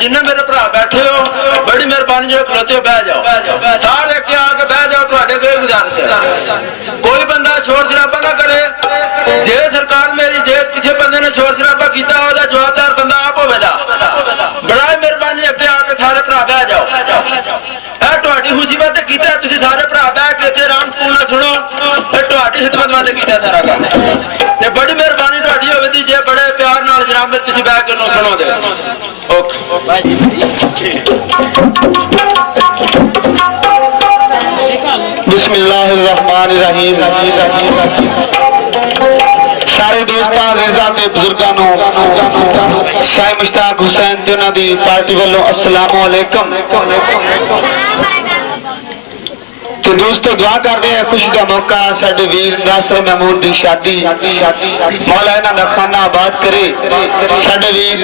जिन्हें मेरे भरा बैठे हो बड़ी मेहरबानी जो खलोते हो बह जाओ सारे के आके बह जाओ तुहाडे कोई गुजारिश है कोई बंदा शोर शराबा ना करे जे सरकार मेरी जे किसी बंदे ने शोर शराबा किया ओदा जवाबदार बंदा आप होवेगा बड़ा मेहरबानी अगे आके सारे भरा बह जाओ ए तुहाडी मुसीबत ते कीता तुसी सारे भरा बह के इत्थे आराम सुकून नाल सुनो ते तुहाडी खिदमत वास्ते कीता सारा काम ते बड़ी मेहरबानी तुहाडी होवेगी जे बड़े प्यार नाल जनाब मेरे तुसी बह के नो सुनो दे बिस्मिल्लाहिर्रहमानिर्रहीम। सारे दोस्तां अज़ीज़ां ते बुजुर्गां शाह मुश्ताक हुसैन ते उन्हां दी पार्टी वालों अस्सलाम वालेकुम। तो दोस्तों दुआ करते हैं खुशी का मौका साडे वीर नासर महमूद की शादी मौला इन्हां दा खाना आबाद करे साडे वीर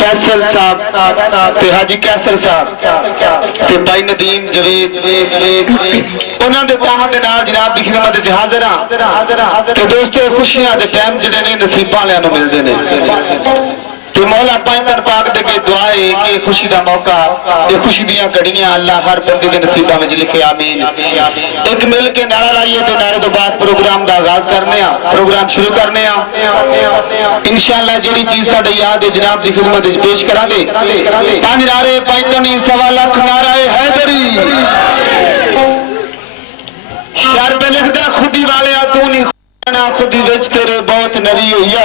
फैसल साहब ते हाजी कैसर साहब ते भाई नदीम जवेद उन्हां दे ताहां दे नाल जनाब दी खिदमत च हाज़र हां ते दोस्तों खुशियां दे टाइम जिहड़े ने नसीबां वालियां नूं मिलदे ने तो मौला पाइंदर पाक दे के दुआ है कि खुशी का मौका ये खुशी दियां घड़ियां अल्लाह हर बंदे के नसीबा में लिखे आमीन। एक मिल के नारा लाइए तो नारे तो बाद प्रोग्राम का आगाज करने प्रोग्राम शुरू करने इंशाअल्लाह जी चीज साडे याद है जनाब की खिदमत पेश करांगे पांच नारे पैंतनी सवा लाख नारा हैदरी शर पे लिखदा खुदी वाले तू नहीं खुदी विच तेरे बहुत नरी हुई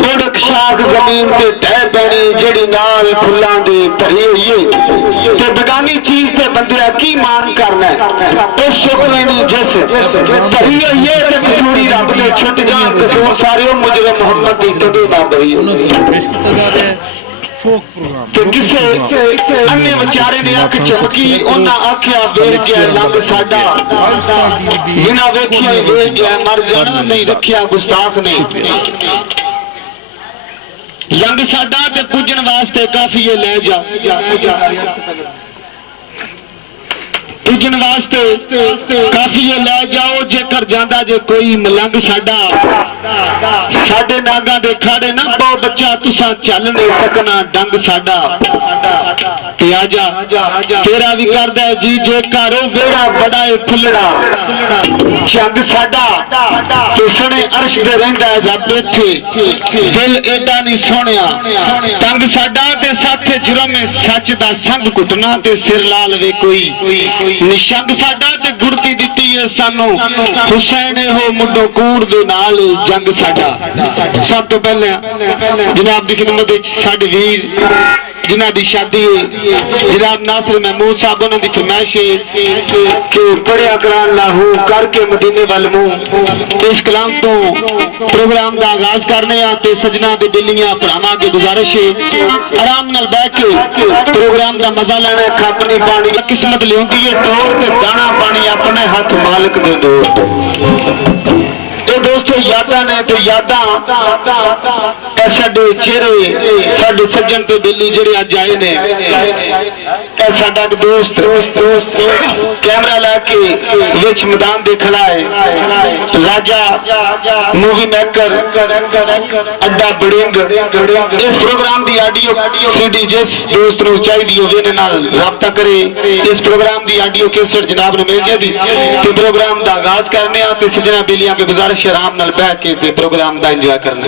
थोड़क शाख जमीन ते तह पैनी जेड़ी नाल फुल्लां दी भरी हुई ते बेगानी चीज ते बंदे की मान करना उस शुक्र नहीं जिस भरी हुई है ते कसूरी रब दे छुट जान कसूर सारे मुजरे मोहम्मद दी कदों ना भरी तो किसे अन्य बेचारे ने अख चमकी उन्हें आख्या वेख गया लंग साडा बिना वेखिया वेख गया मर जाना नहीं रखिया गुस्ताख ने लंग साडा ते पूजन वास्ते काफी ये ले जा पूजन वास्ते काफी ये ले जाओ जेकर जांदा जे कोई मलंग साडा साडे नागा दे खाड़े ना पाओ बच्चा तुसा चल नहीं सकना डंग साडा ते आजा तेरा भी करदा है जी जे घरों वेड़ा बड़ा है फुलड़ा जंग साडा ते सने अर्श दे रहिंदा है जब बैठे दिल एडा नहीं सोहणिया तंग साडा ते साथे जुर्म सच दा संग कुटना ते सिर ला लवे कोई निशंग साडा ते गुरती दी ਦਿੱਤੀ ਹੈ ਸਾਨੂੰ ਹੁਸੈਨ ਹੋ ਮੁੰਡੋ ਕੂੜ ਦੇ ਨਾਲ ਜੰਗ ਸਾਡਾ। ਸਭ ਤੋਂ ਪਹਿਲਾਂ ਜਨਾਬ ਦੀ ਖਿਦਮਤ ਵਿੱਚ ਸਾਡੇ ਵੀਰ जिन्हों की शादी है जनाब नासिर महमूद साहब उन्होंने फरमाइश है कि पढ़िया करान लाहू करके मदीने वाल मुंह। इस कलाम तो प्रोग्राम का आगाज करने ते सजना के दिलियां भरावां अगे गुजारिश है आराम नाल बैठ के प्रोग्राम का मजा लेना। अपनी पानी किस्मत लियाती है टोर ते दाना पानी अपने हाथ मालिक दे दो। दोस्तों यादा ने तो यादा साडे चेहरे साडे सज्जन ते बेली जेड़े अज आए ने साडा दोस्त कैमरा लाके विच मैदान दे खड़ा है राजा मूवी मेकर अड्डा बड़िंग। इस प्रोग्राम दी ऑडियो सीडी जिस दोस्त नूं चाहिदी होवे ने नाल राबता करे। इस प्रोग्राम दी ऑडियो कैसेट जनाब नूं मिल जाएगी ते प्रोग्राम दा आगाज करने आ ते सज्जना बेलियां के गुजारिश आराम नाल बैठ के ते प्रोग्राम दा एंजॉय करना।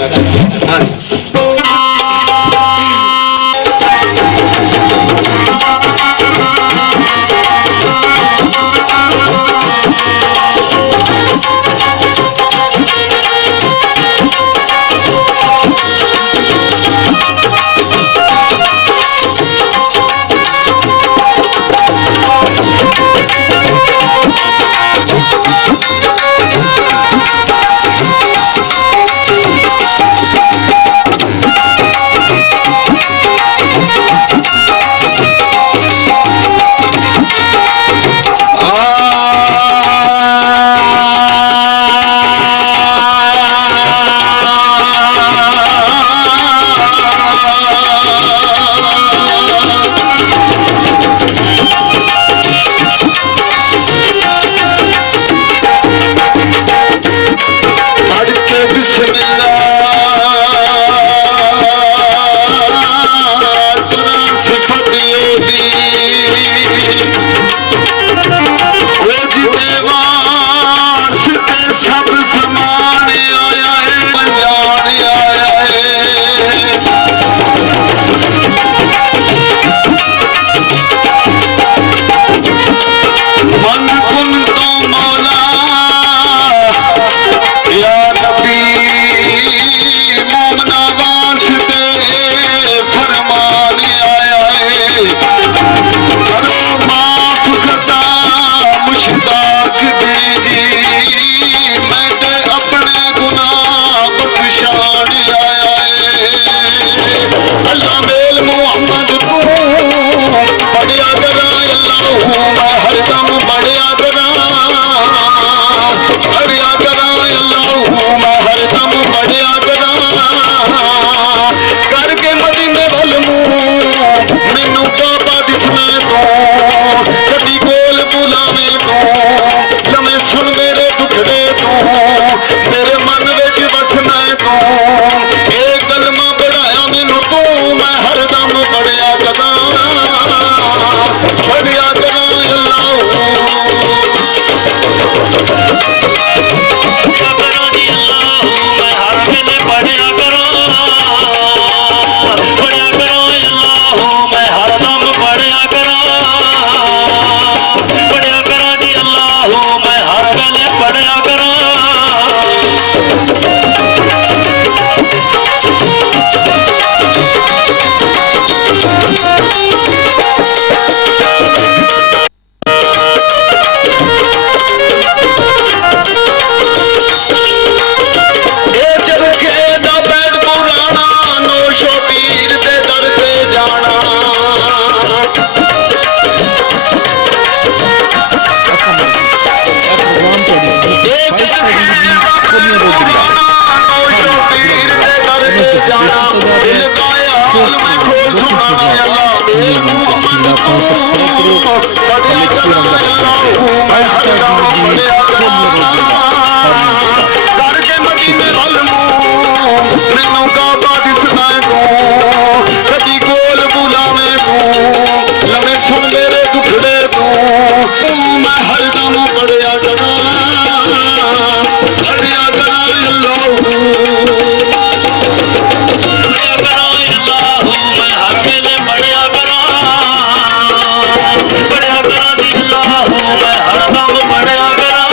बड़ा करा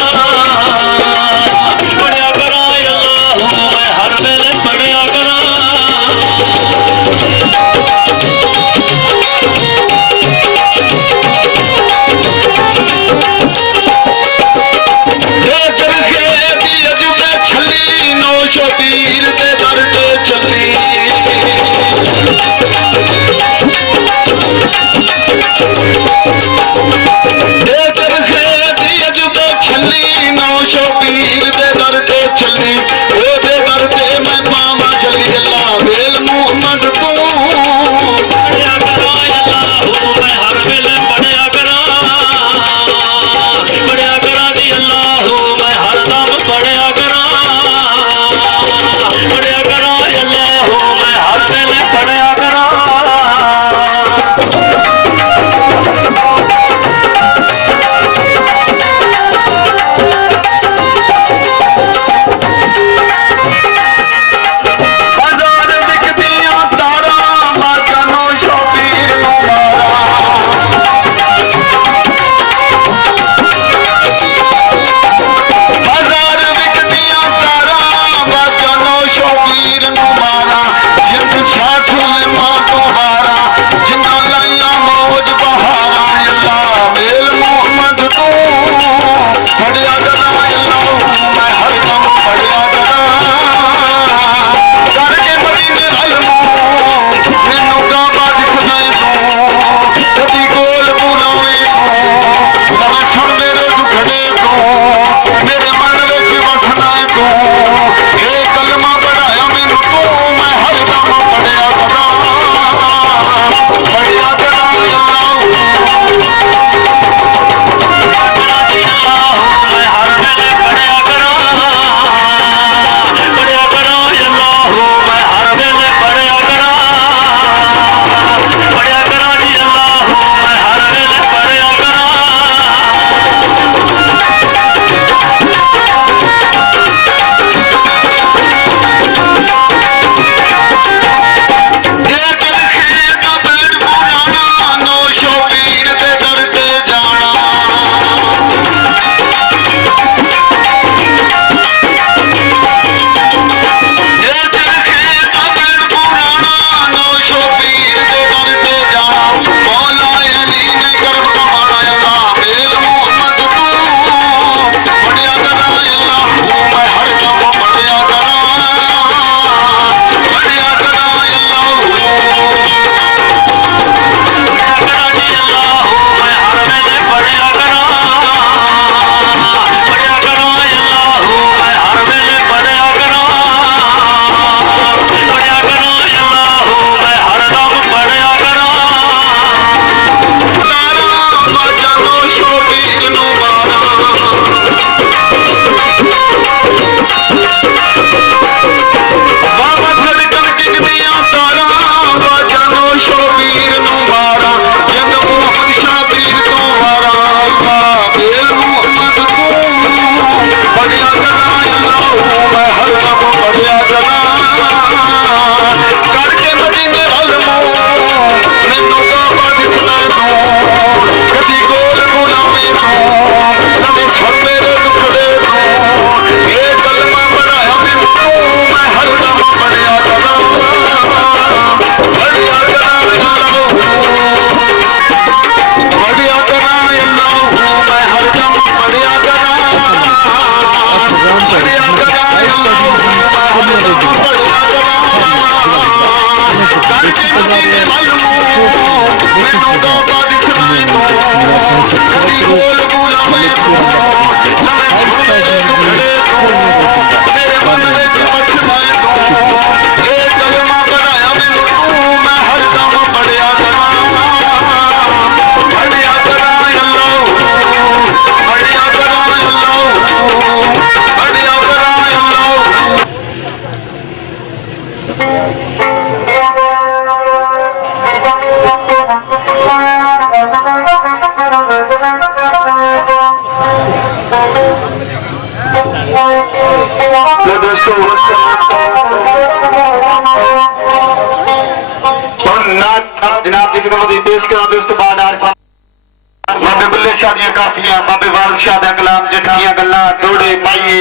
बुल्ले शाह दियां काफियां, बाबे वाल शाह दा कलाम, जटकियां गल्लां, दोड़े पाइए,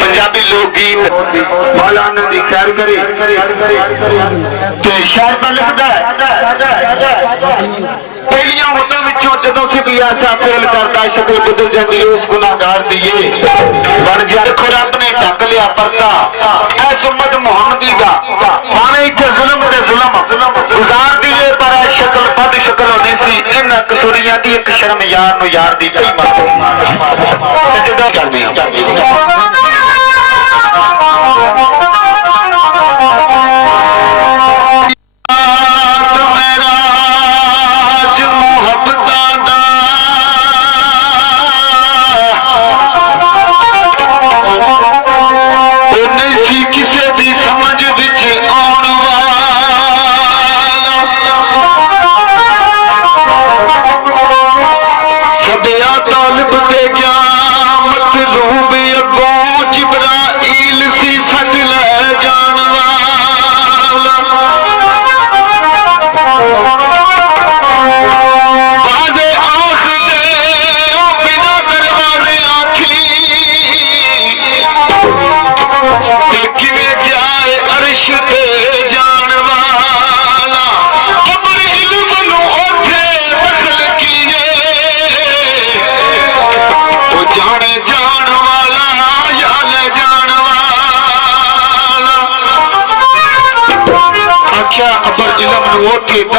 पंजाबी लोक गीत, मौलाना दी खैर करे ते शायर पर लिखदा है पहलियां मुद्दों विचों जदों सिद्धी ऐसा फेल करदा शक्ल बदल जांदी उस गुनाहगार दी बन जा देखो रब ने ढक लिया परदा ऐस उम्मत मुहम्मदी दा भावें इत्थे जुल्म ते जुल्म गुजार दिए पर ऐ शक्ल बद शक्ल होनी सी इन्हां कसूरियां दी एक शर्म यार नु यार दी पई मत जदों करदी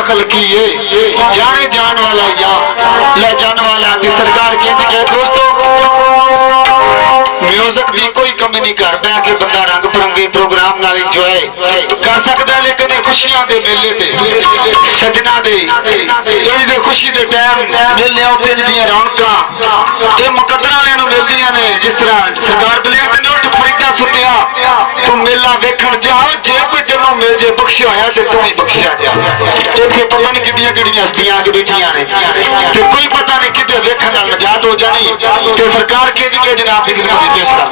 दखल किए जाने जान वाला या ले जाने वाला की सरकार के दोस्तों म्यूजिक भी कोई कमी नहीं कर बैठ के बंदा रंग बिरंगे प्रोग्राम नाल इंजॉय कर सकता है लेकिन खुशियां दे मेले ते सजना दे दे खुशी दे टाइम मेले उत्ते दी रौनकां ये मुकद्दर वाले नु मिलदियां ने जिस तरह सरकार बलिया ते नोट फरीदा सुत्या तू मेला देखण जा जे कोई जन्म मिल जे बख्शिया होया ते तू ही बख्शिया जा इत्थे पता नहीं किड्डियां किड्डियां हस्तियां आके बैठियां ने ते कोई पता नहीं किते देखण नाल नजात हो जानी ते सरकार के जनाब दी खिदमत में पेश कर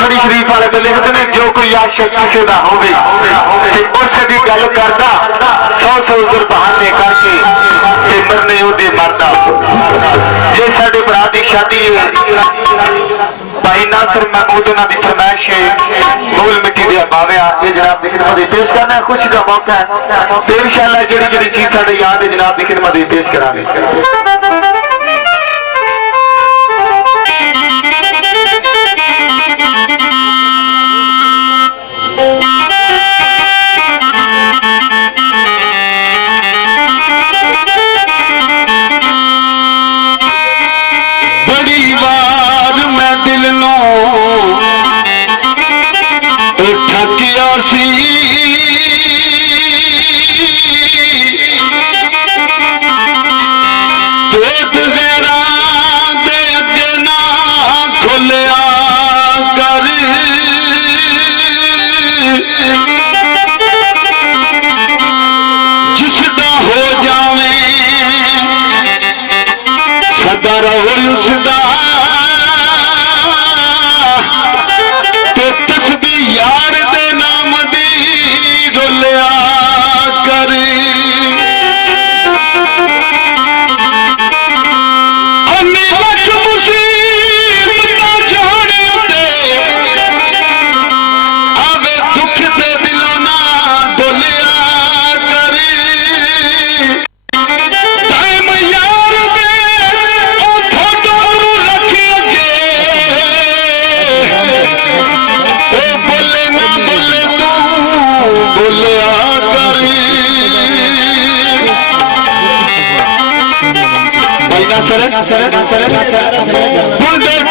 रामखड़ी शरीफ वाले में लिखते हैं जो कोई आशिक किसी का होवे ते उस दी गल करदा 100 उजर बहाने करके ते मरने ओदे मरदा जे साडे भरा दी शादी है भाई नासिर महमूद उन्हां दी फरमाइश है मूल मिट्टी दे बाविया ये जनाब दी खिदमत में पेश करना है खुशी का मौका है ते इंशाअल्लाह जेड़ी चीज साडे याद है जनाब दी खिदमत में पेश करांगे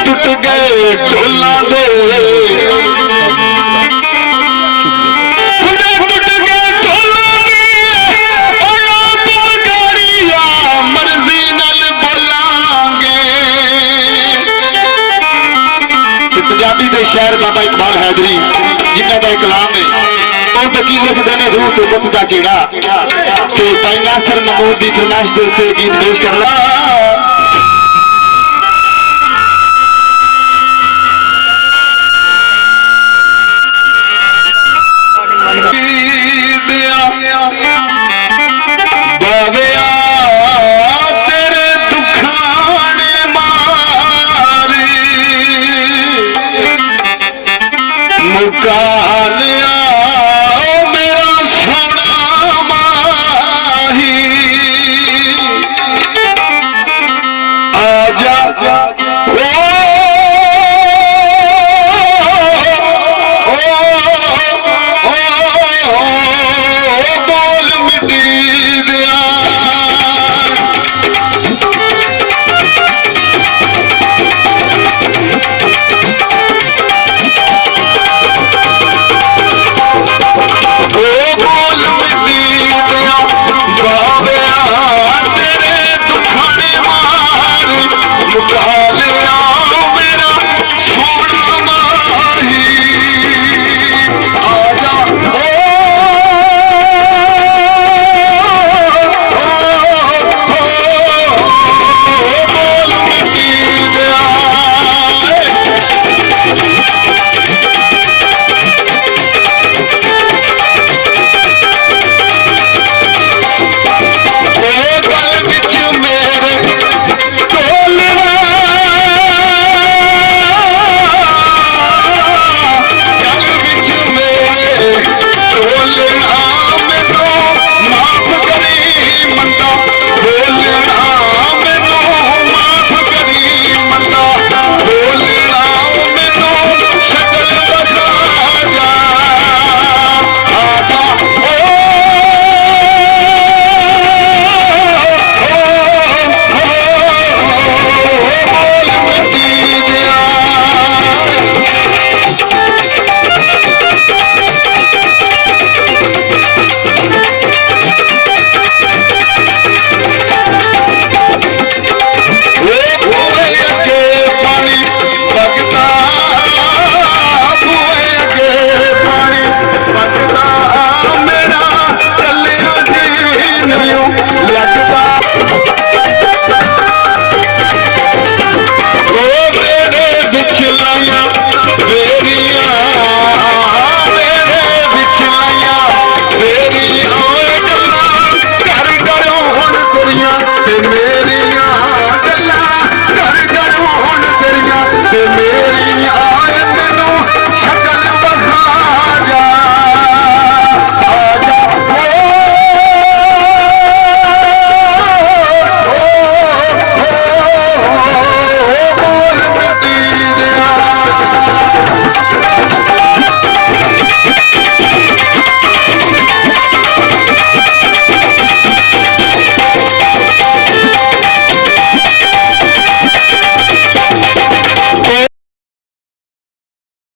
टूट गए ढोला दे टूट गए ढोला दे गाड़िया मर्जी नाल बोलांगे पंजाबी के शहर बाबा इकबाल हैदरी जिन्हों का कलाम है की लिखते हैं रूह के बुत का चेड़ा भाई नासिर महमूद की फरमाइश गीत पेश कर